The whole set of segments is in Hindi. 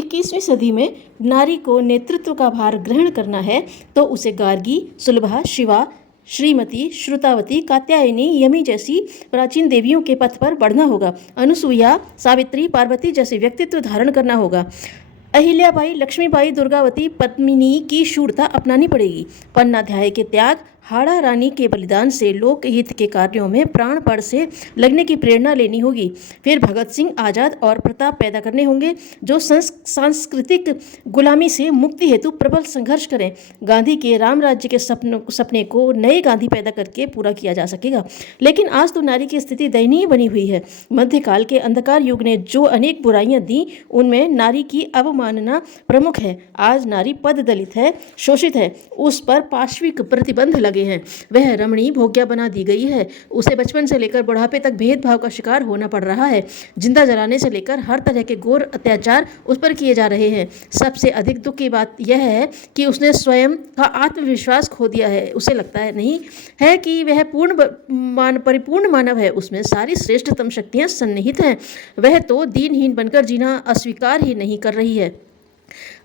21वीं सदी में नारी को नेतृत्व का भार ग्रहण करना है तो उसे गार्गी, सुलभा, शिवा, श्रीमती, श्रुतावती, कात्यायनी, यमी जैसी प्राचीन देवियों के पथ पर बढ़ना होगा। अनुसुईया, सावित्री, पार्वती जैसे व्यक्तित्व धारण करना होगा। अहिल्याबाई, लक्ष्मीबाई, दुर्गावती, पद्मिनी की शूरता अपनानी पड़ेगी। पन्नाध्याय के त्याग, हाड़ा रानी के बलिदान से लोकहित के कार्यों में प्राणपण से लगने की प्रेरणा लेनी होगी। फिर भगत सिंह, आज़ाद और प्रताप पैदा करने होंगे जो सांस्कृतिक गुलामी से मुक्ति हेतु प्रबल संघर्ष करें। गांधी के राम राज्य के सपने को नए गांधी पैदा करके पूरा किया जा सकेगा। लेकिन आज तो नारी की स्थिति दयनीय बनी हुई है। मध्यकाल के अंधकार युग ने जो अनेक बुराइयां दी उनमें नारी की अवमानना प्रमुख है। आज नारी पद दलित है, शोषित है, उस पर पाशविक प्रतिबंध लगे हैं। वह रमणी भोग्या बना दी गई है। उसे बचपन से लेकर बुढ़ापे तक भेदभाव का शिकार होना पड़ रहा है। जिंदा जलाने से लेकर हर तरह के घोर अत्याचार उस पर किए जा रहे हैं। सबसे अधिक दुख की बात यह है कि उसने स्वयं का आत्मविश्वास खो दिया है। उसे लगता है नहीं है कि वह परिपूर्ण मानव है। उसमें सारी श्रेष्ठतम शक्तियां सन्निहित हैं। वह तो दीनहीन बनकर जीना अस्वीकार ही नहीं कर रही है।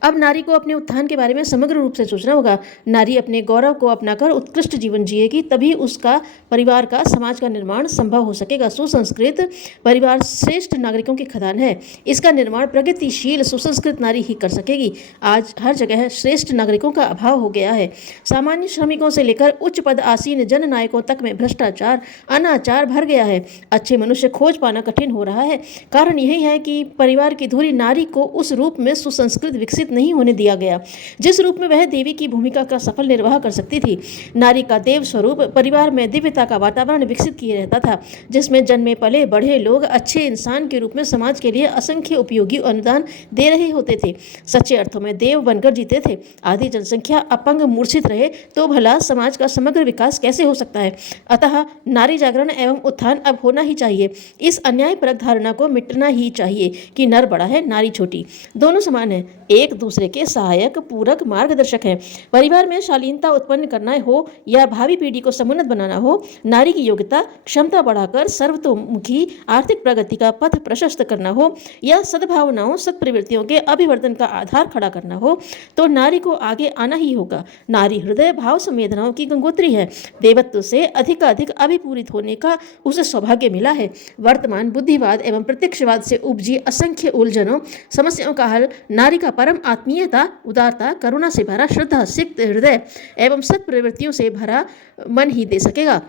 अब नारी को अपने उत्थान के बारे में समग्र रूप से सोचना होगा। नारी अपने गौरव को अपनाकर उत्कृष्ट जीवन जिएगी, तभी उसका परिवार का, समाज का निर्माण संभव हो सकेगा। सुसंस्कृत परिवार श्रेष्ठ नागरिकों की खदान है। इसका निर्माण प्रगतिशील सुसंस्कृत नारी ही कर सकेगी। आज हर जगह श्रेष्ठ नागरिकों का अभाव हो गया है। सामान्य श्रमिकों से लेकर उच्च पद आसीन जननायकों तक में भ्रष्टाचार, अनाचार भर गया है। अच्छे मनुष्य खोज पाना कठिन हो रहा है। कारण यही है कि परिवार की धुरी नारी को उस रूप में सुसंस्कृत विकसित नहीं होने दिया गया जिस रूप में वह देवी की भूमिका का सफल निर्वाह कर सकती थी। नारी का देव स्वरूप परिवार में दिव्यता का वातावरण विकसित किए रहता था, जिसमें जन्मे पले बढ़े लोग अच्छे इंसान के रूप में समाज के लिए असंख्य उपयोगी अनुदान दे रहे होते थे। सच्चे अर्थों में देव बनकर जीते थे। आधी जनसंख्या अपंग मूर्छित रहे तो भला समाज का समग्र विकास कैसे हो सकता है। अतः नारी जागरण एवं उत्थान अब होना ही चाहिए। इस अन्यायपरक धारणा को मिटना ही चाहिए कि नर बड़ा है, नारी छोटी। दोनों समान है, एक दूसरे के सहायक, पूरक, मार्गदर्शक है। परिवार में शालीनता उत्पन्न करना हो या भावी पीढ़ी को समुन्नत बनाना हो, नारी की योग्यता क्षमता बढ़ाकर सर्वतोमुखी आर्थिक प्रगति का पथ प्रशस्त करना हो या सद्भावनाओं, सत्प्रवृत्तियों के अभिवर्धन का आधार खड़ा करना हो, तो नारी को आगे आना ही होगा। नारी हृदय भाव संवेदनाओं की गंगोत्री है। देवत्व से अधिकाधिक अभिपूरित होने का उसे सौभाग्य मिला है। वर्तमान बुद्धिवाद एवं प्रत्यक्षवाद से उपजी असंख्य उलझनों, समस्याओं का हल नारी का परम आत्मीयता, उदारता, करुणा से भरा, श्रद्धा, सिक्त हृदय एवं सत्प्रवृत्तियों से भरा मन ही दे सकेगा।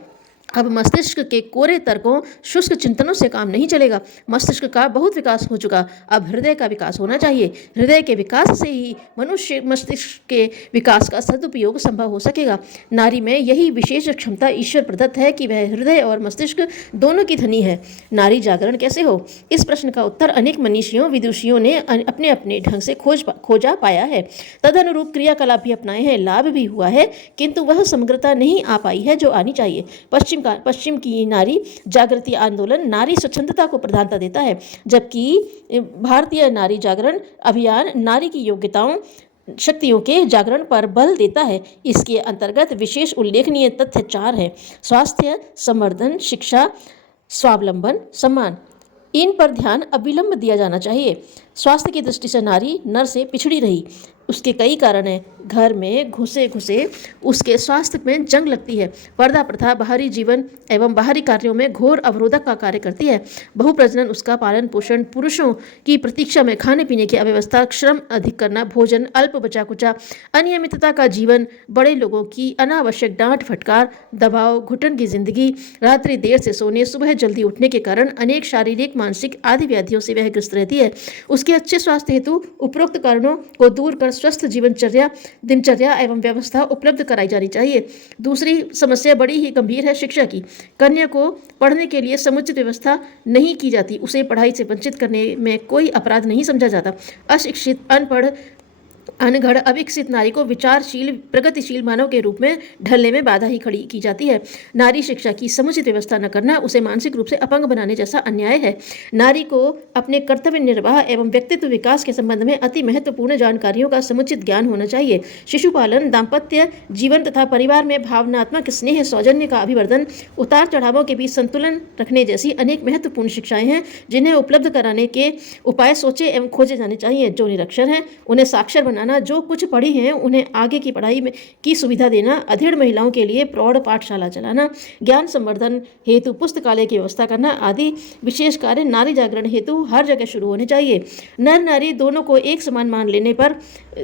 अब मस्तिष्क के कोरे तर्कों, शुष्क चिंतनों से काम नहीं चलेगा। मस्तिष्क का बहुत विकास हो चुका, अब हृदय का विकास होना चाहिए। हृदय के विकास से ही मनुष्य मस्तिष्क के विकास का सदुपयोग संभव हो सकेगा। नारी में यही विशेष क्षमता ईश्वर प्रदत्त है कि वह हृदय और मस्तिष्क दोनों की धनी है। नारी जागरण कैसे हो, इस प्रश्न का उत्तर अनेक मनीषियों, विदुषियों ने अपने अपने ढंग से खोजा पाया है। तदनुरूप क्रियाकलाप भी अपनाए हैं, लाभ भी हुआ है, किंतु वह समग्रता नहीं आ पाई है जो आनी चाहिए। पश्चिम की नारी जागृति आंदोलन नारी स्वच्छंदता को प्रधानता देता है, जबकि भारतीय नारी जागरण अभियान नारी की योग्यताओं, शक्तियों के जागरण पर बल देता है। इसके अंतर्गत विशेष उल्लेखनीय तथ्य 4 हैं: स्वास्थ्य, संवर्धन, शिक्षा, स्वावलंबन, सम्मान। इन पर ध्यान अविलंब दिया जाना चाहिए। स्वास्थ्य की दृष्टि से नारी नर से पिछड़ी रही। उसके कई कारण हैं। घर में घुसे उसके स्वास्थ्य में जंग लगती है। पर्दा प्रथा बाहरी जीवन एवं बाहरी कार्यों में घोर अवरोधक का कार्य करती है। बहुप्रजनन, उसका पालन पोषण, पुरुषों की प्रतीक्षा में खाने पीने की अव्यवस्था, श्रम अधिक करना, भोजन अल्प बचा कुचा, अनियमितता का जीवन, बड़े लोगों की अनावश्यक डांट फटकार, दबाव, घुटन की जिंदगी, रात्रि देर से सोने, सुबह जल्दी उठने के कारण अनेक शारीरिक, मानसिक आदि व्याधियों से वह ग्रस्त रहती है। उसके अच्छे स्वास्थ्य हेतु उपरोक्त कारणों को दूर कर स्वस्थ दिनचर्या एवं व्यवस्था उपलब्ध कराई जानी चाहिए। दूसरी समस्या बड़ी ही गंभीर है शिक्षा की। कन्या को पढ़ने के लिए समुचित व्यवस्था नहीं की जाती। उसे पढ़ाई से वंचित करने में कोई अपराध नहीं समझा जाता। अशिक्षित, अनपढ़ अनगढ़ अविकसित नारी को विचारशील प्रगतिशील मानव के रूप में ढलने में बाधा ही खड़ी की जाती है। नारी शिक्षा की समुचित व्यवस्था न करना उसे मानसिक रूप से अपंग बनाने जैसा अन्याय है। नारी को अपने कर्तव्य निर्वाह एवं व्यक्तित्व विकास के संबंध में अति महत्वपूर्ण जानकारियों का समुचित ज्ञान होना चाहिए। शिशुपालन, दाम्पत्य जीवन तथा परिवार में भावनात्मक स्नेह, सौजन्य का अभिवर्धन, उतार चढ़ावों के बीच संतुलन रखने जैसी अनेक महत्वपूर्ण शिक्षाएं हैं जिन्हें उपलब्ध कराने के उपाय सोचे एवं खोजे जाने चाहिए। जो निरक्षर हैं उन्हें साक्षर बनाना, जो कुछ पढ़ी हैं उन्हें आगे की पढ़ाई में की सुविधा देना, अधेड़ महिलाओं के लिए प्रौढ़ पाठशाला चलाना, ज्ञान संवर्धन हेतु पुस्तकालय की व्यवस्था करना आदि विशेष कार्य नारी जागरण हेतु हर जगह शुरू होने चाहिए। नर नारी दोनों को एक समान मान लेने पर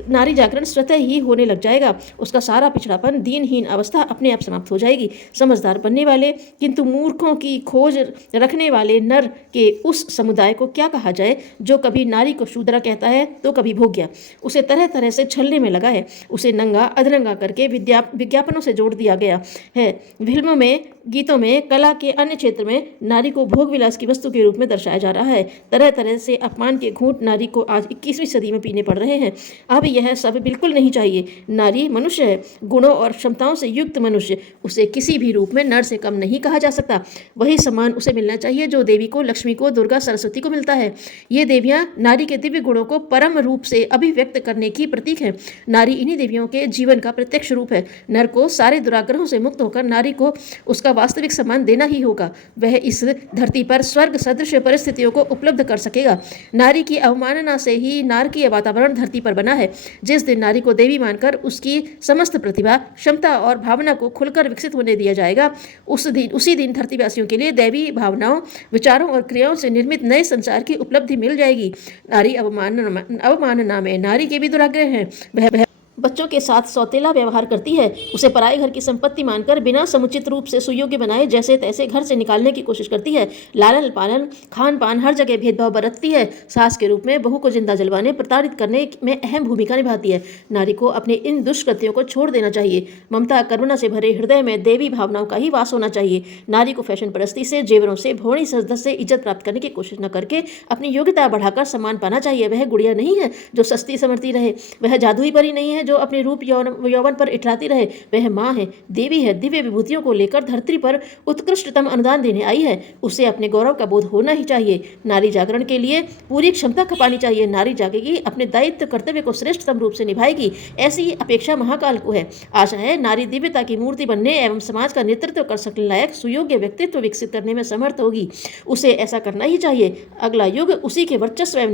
नारी जागरण स्वतः ही होने लग जाएगा। उसका सारा पिछड़ापन, दीनहीन अवस्था अपने आप समाप्त हो जाएगी। समझदार बनने वाले किंतु मूर्खों की खोज रखने वाले नर के उस समुदाय को क्या कहा जाए जो कभी नारी को शूद्रा कहता है तो कभी भोग्या, उसे तरह तरह से छलने में लगा है, उसे नंगा अधरंगा करके विज्ञापनों से जोड़ दिया गया है। फिल्मों में, गीतों में, कला के अन्य क्षेत्र में नारी को भोग विलास की वस्तु के रूप में दर्शाया जा रहा है। तरह तरह से अपमान के घूंट नारी को आज 21वीं सदी में पीने पड़ रहे हैं। अब यह सब बिल्कुल नहीं चाहिए। नारी मनुष्य है, गुणों और क्षमताओं से युक्त मनुष्य। उसे किसी भी रूप में नर से कम नहीं कहा जा सकता। वही सम्मान उसे मिलना चाहिए जो देवी को, लक्ष्मी को, दुर्गा, सरस्वती को मिलता है। ये देवियां नारी के दिव्य गुणों को परम रूप से अभिव्यक्त करने की प्रतीक है। नारी इन्हीं देवियों के जीवन का प्रत्यक्ष रूप है। नर को सारे दुराग्रहों से मुक्त होकर नारी को उसका वास्तविक सम्मान देना ही होगा। वह इस धरती पर स्वर्ग सदृश परिस्थितियों को उपलब्ध कर सकेगा। नारी की अवमानना से ही नारकीय वातावरण धरती पर बना है। जिस दिन नारी को देवी मानकर उसकी समस्त प्रतिभा, क्षमता और भावना को खुलकर विकसित होने दिया जाएगा, उसी दिन धरतीवासियों के लिए दैवी भावनाओं, विचारों और क्रियाओं से निर्मित नए संसार की उपलब्धि मिल जाएगी। नारी अवमानना में नारी के भी दुराग्रह हैं। वह बच्चों के साथ सौतेला व्यवहार करती है, उसे पराए घर की संपत्ति मानकर बिना समुचित रूप से सुयोग्य बनाए जैसे तैसे घर से निकालने की कोशिश करती है। लालन पालन, खान पान, हर जगह भेदभाव बरतती है। सास के रूप में बहू को जिंदा जलवाने, प्रताड़ित करने में अहम भूमिका निभाती है। नारी को अपने इन दुष्कृत्यों को छोड़ देना चाहिए। ममता करुणा से भरे हृदय में देवी भावनाओं का ही वास होना चाहिए। नारी को फैशन परस्ती से, जेवरों से, भौणी सजधज से इज्जत प्राप्त करने की कोशिश न करके अपनी योग्यता बढ़ाकर सम्मान पाना चाहिए। वह गुड़िया नहीं है जो सस्ती समरती रहे, वह जादुई परी नहीं है जो अपने रूप यौवन पर इठलाती रहे। वह माँ है, देवी है, दिव्य विभूतियों को लेकर धरती पर उत्कृष्टतम अनुदान देने आई है। उसे अपने गौरव का बोध होना ही चाहिए। नारी जागरण के लिए पूरी क्षमता खपानी चाहिए। नारी जागेगी, अपने दायित्व कर्तव्य को श्रेष्ठतम रूप से निभाएगी, ऐसी अपेक्षा महाकाल को है। आशा है नारी दिव्यता की मूर्ति बनने एवं समाज का नेतृत्व कर सकने लायक सुयोग्य व्यक्तित्व विकसित करने में समर्थ होगी। उसे ऐसा करना ही चाहिए। अगला युग उसी के वर्चस्व एवं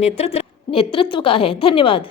नेतृत्व का है। धन्यवाद।